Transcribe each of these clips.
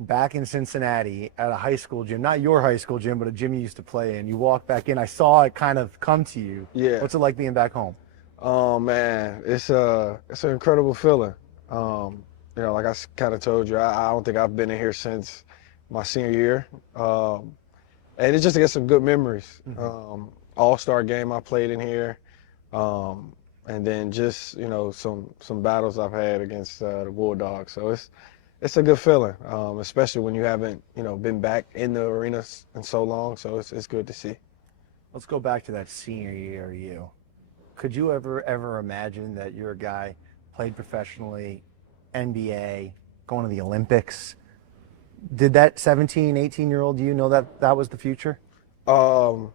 back in Cincinnati at a high school gym, not your high school gym, but a gym you used to play in. You walked back in. I saw it kind of come to you. Yeah. What's it like being back home? Oh man, it's an incredible feeling. Like I kind of told you, I don't think I've been in here since my senior year, and it's just to get some good memories. Hmm. All-star game I played in here, and then just some battles I've had against the Bulldogs. So it's a good feeling, especially when you haven't been back in the arena in so long. So it's good to see. Let's go back to that senior year you. Could you ever imagine that you're a guy played professionally, NBA, going to the Olympics? Did that 17, 18-year-old you know that that was the future? Um,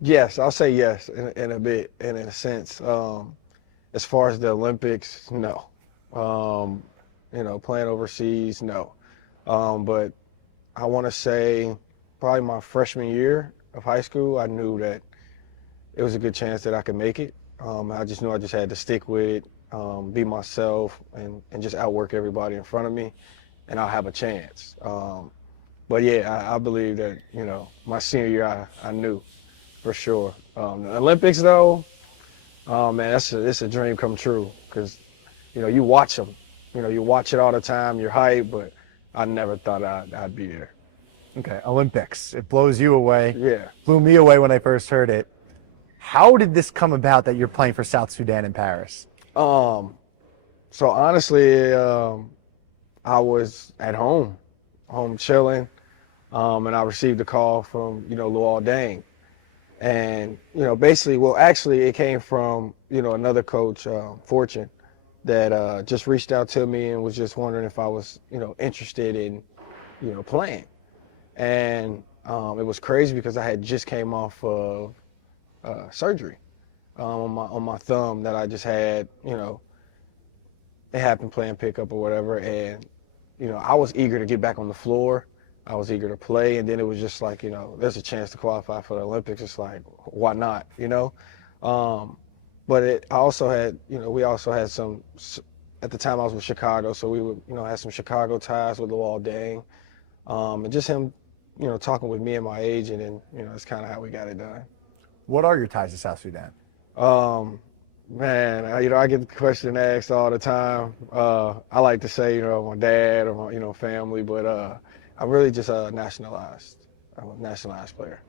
Yes, I'll say yes in a bit and in a sense. As far as the Olympics, no. Um, Playing overseas, no. But I want to say probably my freshman year of high school, I knew that it was a good chance that I could make it. I just knew I just had to stick with it, be myself, and just outwork everybody in front of me, and I'll have a chance. But yeah, I believe that, my senior year, I knew for sure. The Olympics, though, oh man, it's a dream come true because you watch them, you watch it all the time. You're hyped, but I never thought I'd be there. Okay, Olympics. It blows you away. Yeah. Blew me away when I first heard it. How did this come about that you're playing for South Sudan in Paris? Um. So honestly, I was at home chilling, and I received a call from Luol Deng, and basically, well, actually, it came from another coach, Fortune, that just reached out to me and was just wondering if I was interested in playing. And it was crazy because I had just came off of surgery on my thumb that I just had. It happened playing pickup or whatever, and I was eager to get back on the floor. I was eager to play, and then it was just like there's a chance to qualify for the Olympics. It's like why not. Um, but I also had we also had some at the time I was with Chicago, so we would had some Chicago ties with Luol Deng, and just him talking with me and my agent, and that's kind of how we got it done. What are your ties to South Sudan? Um, Man, I get the question asked all the time. I like to say, my dad or my, family, but I'm really just nationalized. I'm a nationalized player.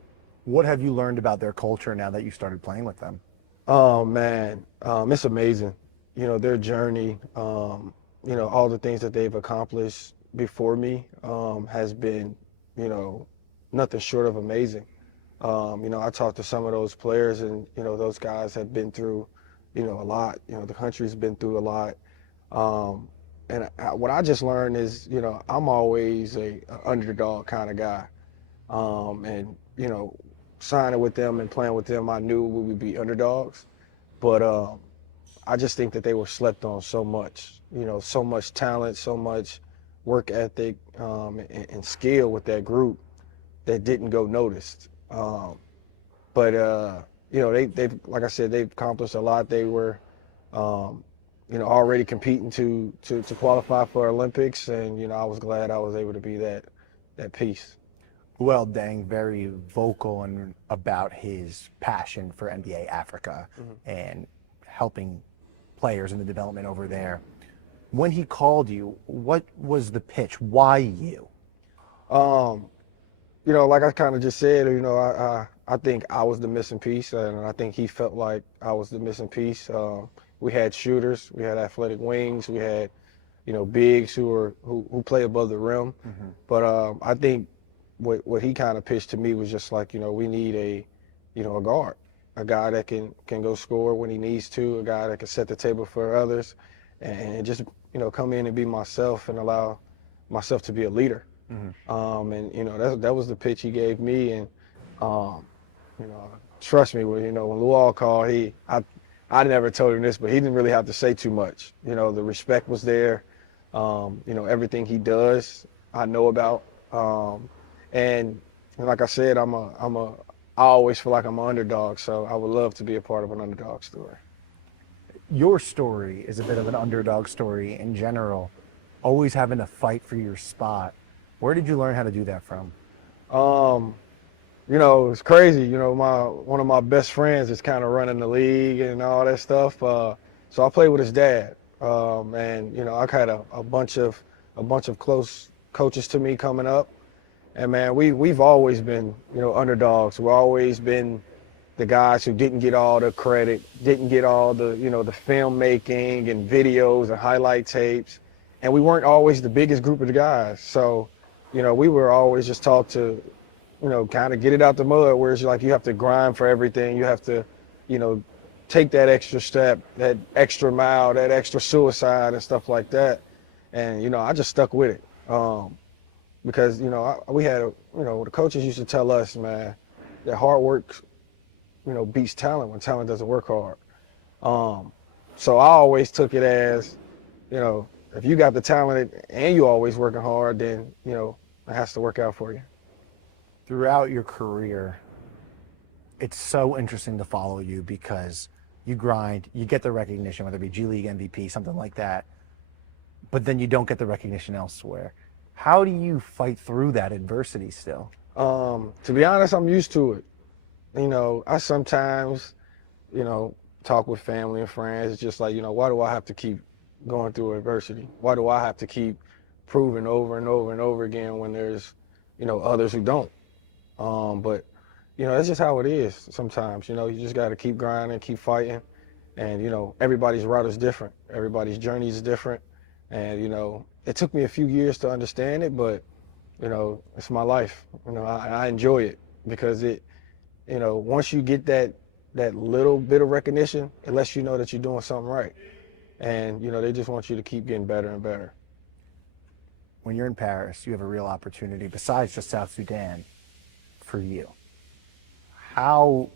What have you learned about their culture now that you started playing with them? Oh man, it's amazing. Their journey. All the things that they've accomplished before me has been, you know, nothing short of amazing. I talked to some of those players, and those guys have been through, a lot. The country's been through a lot. Um, what I just learned is, I'm always a underdog kind of guy. And signing with them and playing with them, I knew we would be underdogs. But I just think that they were slept on so much. So much talent, so much work ethic, and skill with that group that didn't go noticed. But they've like I said, they've accomplished a lot. They were already competing to qualify for Olympics, and I was glad I was able to be that piece. Well, Deng, very vocal and about his passion for NBA Africa and helping players in the development over there. When he called you, what was the pitch? Why you? Um, like I kind of just said, I think I was the missing piece, and I think he felt like I was the missing piece. We had shooters, we had athletic wings, we had bigs who play above the rim, but I think what he kind of pitched to me was just like we need a guard, a guy that can go score when he needs to, a guy that can set the table for others, and just come in and be myself and allow myself to be a leader. And that was the pitch he gave me, and um, trust me, when Luol called, I never told him this, but he didn't really have to say too much. The respect was there. Everything he does, I know about. And like I said, I always feel like I'm an underdog, so I would love to be a part of an underdog story. Your story is a bit of an underdog story in general. always having to fight for your spot. Where did you learn how to do that from? Um, it's crazy. One of my best friends is kind of running the league and all that stuff. So I played with his dad, and I had a bunch of close coaches to me coming up, and man, we've always been underdogs. We've always been the guys who didn't get all the credit, didn't get all the filmmaking and videos and highlight tapes, and we weren't always the biggest group of the guys. So, we were always just taught to kind of get it out the mud, where it's like you have to grind for everything. You have to, take that extra step, that extra mile, that extra suicide and stuff like that. And, I just stuck with it. Because, we had, the coaches used to tell us, man, that hard work, beats talent when talent doesn't work hard. So I always took it as, if you got the talent and you always working hard, then, it has to work out for you. Throughout your career, it's so interesting to follow you because you grind, you get the recognition, whether it be G League MVP, something like that, but then you don't get the recognition elsewhere. How do you fight through that adversity still? To be honest, I'm used to it. I sometimes, talk with family and friends. It's just like, why do I have to keep going through adversity? Why do I have to keep proving over and over and over again when there's, others who don't? But, that's just how it is sometimes. You just got to keep grinding, keep fighting. And, everybody's route is different. Everybody's journey is different. And, it took me a few years to understand it, but, it's my life. I enjoy it because once you get that little bit of recognition, it lets you know that you're doing something right. And, they just want you to keep getting better and better. When you're in Paris, you have a real opportunity, besides just South Sudan, for you. How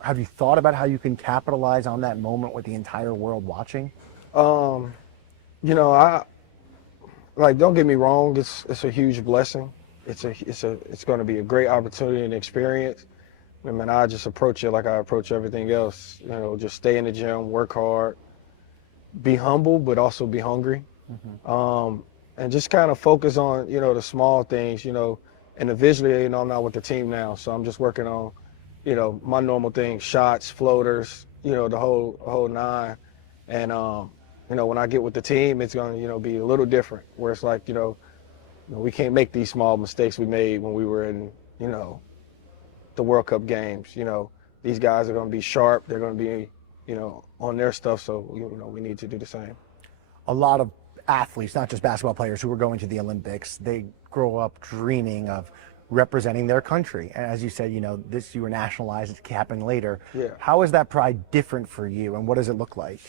have you thought about how you can capitalize on that moment with the entire world watching? I don't get me wrong, it's a huge blessing. It's going to be a great opportunity and experience. I mean, I just approach it like I approach everything else. Just stay in the gym, work hard, be humble, but also be hungry. And just kind of focus on, the small things, and individually, I'm not with the team now. So I'm just working on, my normal things, shots, floaters, the whole nine. And, when I get with the team, it's going to, be a little different, where it's like, we can't make these small mistakes we made when we were in, the World Cup games. These guys are going to be sharp. They're going to be, on their stuff. So, we need to do the same. A lot of athletes, not just basketball players who are going to the Olympics, they grow up dreaming of representing their country. And as you said, you were nationalized, it happened later. Yeah. How is that pride different for you, and what does it look like?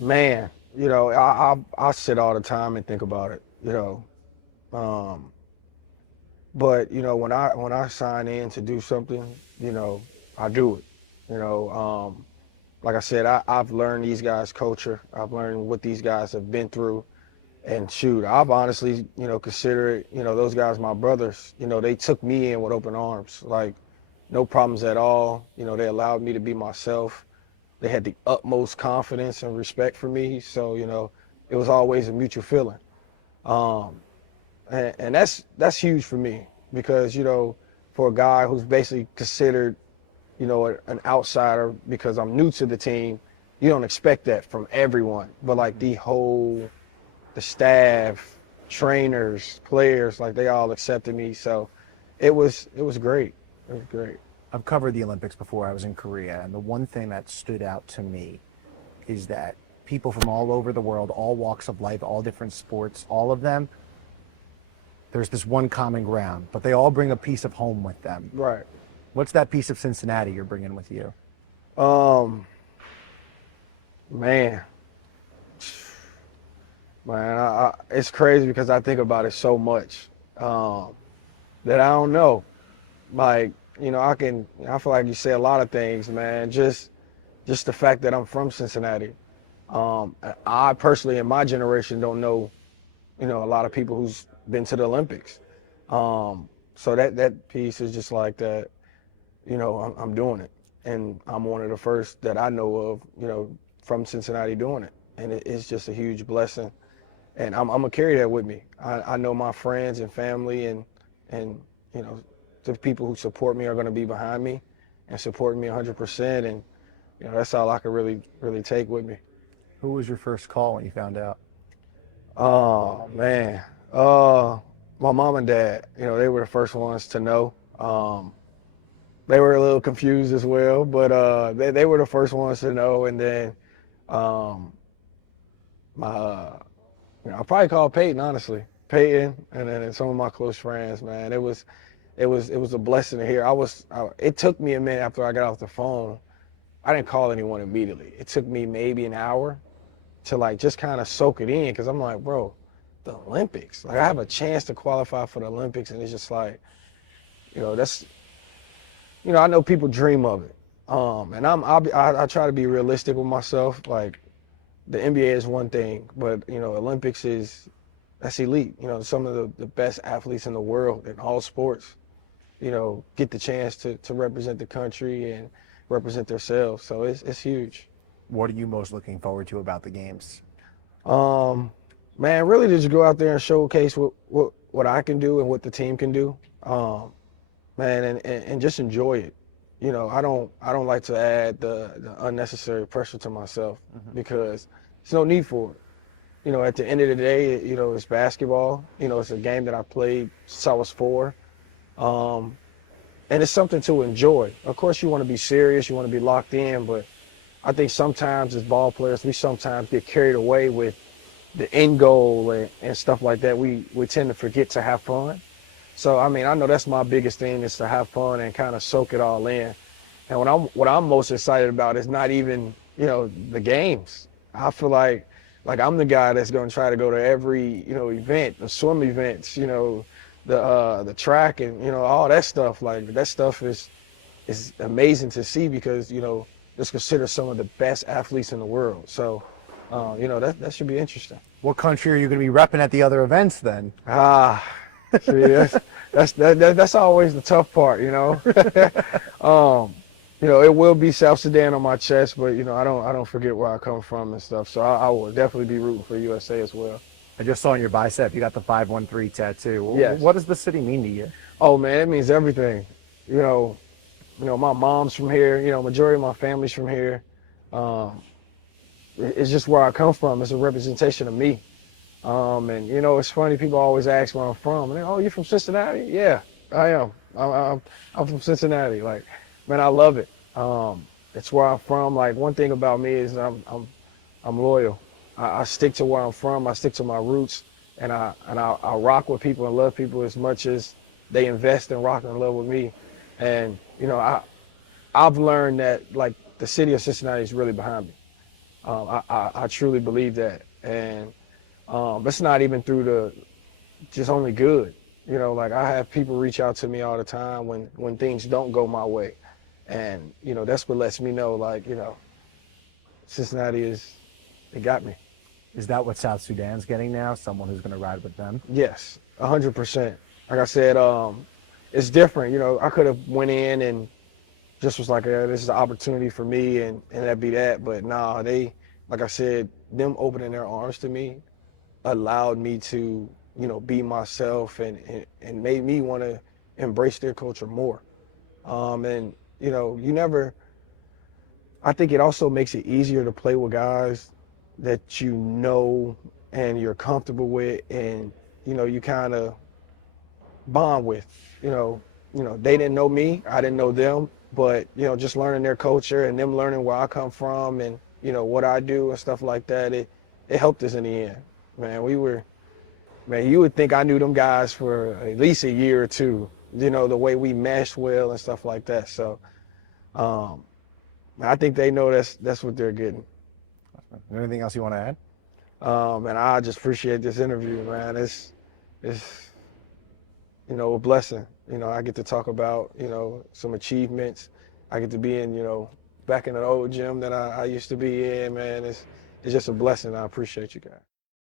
Man, I sit all the time and think about it, but when I sign in to do something, I do it. Like I said, I've learned these guys' culture. I've learned what these guys have been through. And shoot, I've honestly, considered, those guys my brothers. They took me in with open arms, like no problems at all. They allowed me to be myself. They had the utmost confidence and respect for me. So, it was always a mutual feeling. And that's huge for me because, for a guy who's basically considered, an outsider because I'm new to the team, you don't expect that from everyone. But like the staff, trainers, players, like they all accepted me. So it was great. It was great. I've covered the Olympics before. I was in Korea, and the one thing that stood out to me is that people from all over the world, all walks of life, all different sports, all of them, there's this one common ground, but they all bring a piece of home with them. Right. What's that piece of Cincinnati you're bringing with you? Man, it's crazy because I think about it so much that I don't know. Like, I feel like you say a lot of things, man. Just the fact that I'm from Cincinnati. I personally, in my generation, don't know, a lot of people who's been to the Olympics. So that piece is just like that. I'm doing it, and I'm one of the first that I know of, from Cincinnati doing it, and it's just a huge blessing. and I'm gonna carry that with me. I know my friends and family and you know the people who support me are gonna be behind me and support me 100%, and that's all I can really take with me. Who was your first call when you found out? Oh man, my mom and dad, they were the first ones to know. They were a little confused as well, but they were the first ones to know, and then um, my I probably called Peyton, honestly. Peyton, and then some of my close friends, man. It was a blessing to hear. It took me a minute after I got off the phone. I didn't call anyone immediately. It took me maybe an hour to like just kind of soak it in, because I'm like, bro, the Olympics. Like I have a chance to qualify for the Olympics, and it's just like, that's, I know people dream of it. And I try to be realistic with myself. Like the NBA is one thing, but Olympics that's elite. Some of the best athletes in the world in all sports, get the chance to represent the country and represent themselves. So it's huge. What are you most looking forward to about the games? Man, really just go out there and showcase what I can do and what the team can do. Man, and just enjoy it. I don't like to add the unnecessary pressure to myself, because there's no need for it. At the end of the day, it's basketball. It's a game that I played since I was 4. And it's something to enjoy. Of course, you want to be serious, you want to be locked in, but I think sometimes as ball players, we sometimes get carried away with the end goal and stuff like that. We tend to forget to have fun. So, I mean, I know that's my biggest thing, is to have fun and kind of soak it all in. And what I'm most excited about is not even, the games. I feel like I'm the guy that's going to try to go to every, event, the swim events, the track and, all that stuff. Like that stuff is amazing to see, because, it's considered some of the best athletes in the world. So, that should be interesting. What country are you going to be repping at the other events then? See, that's always the tough part, It will be South Sudan on my chest, but I don't forget where I come from and stuff. So I will definitely be rooting for USA as well. I just saw on your bicep you got the 513 tattoo. Yes. What does the city mean to you? Oh man, it means everything. My mom's from here. Majority of my family's from here. It's just where I come from. It's a representation of me. And it's funny. People always ask where I'm from. And oh, you're from Cincinnati? Yeah, I am. I'm from Cincinnati. Like, man, I love it. It's where I'm from. Like, one thing about me is I'm loyal. I stick to where I'm from. I stick to my roots, and I rock with people and love people as much as they invest and rock and love with me. And I've learned that like the city of Cincinnati is really behind me. I truly believe that, and it's not even through just only good. Like I have people reach out to me all the time when things don't go my way, and that's what lets me know, like, Cincinnati they got me. Is that what South Sudan's getting now? Someone who's going to ride with them? Yes, 100%. Like I said, it's different. I could have went in and just was like, this is an opportunity for me, and that'd be that. But nah, like I said, them opening their arms to me allowed me to, be myself and made me want to embrace their culture more. And I think it also makes it easier to play with guys that and you're comfortable with, and you kind of bond with. They didn't know me, I didn't know them, but just learning their culture and them learning where I come from and what I do and stuff like that, it helped us in the end. Man, you would think I knew them guys for at least a year or two, the way we meshed well and stuff like that. So I think they know that's what they're getting. Anything else you want to add? And I just appreciate this interview, man. It's a blessing. I get to talk about, some achievements. I get to be in, back in the old gym that I used to be in, man. It's just a blessing. I appreciate you guys.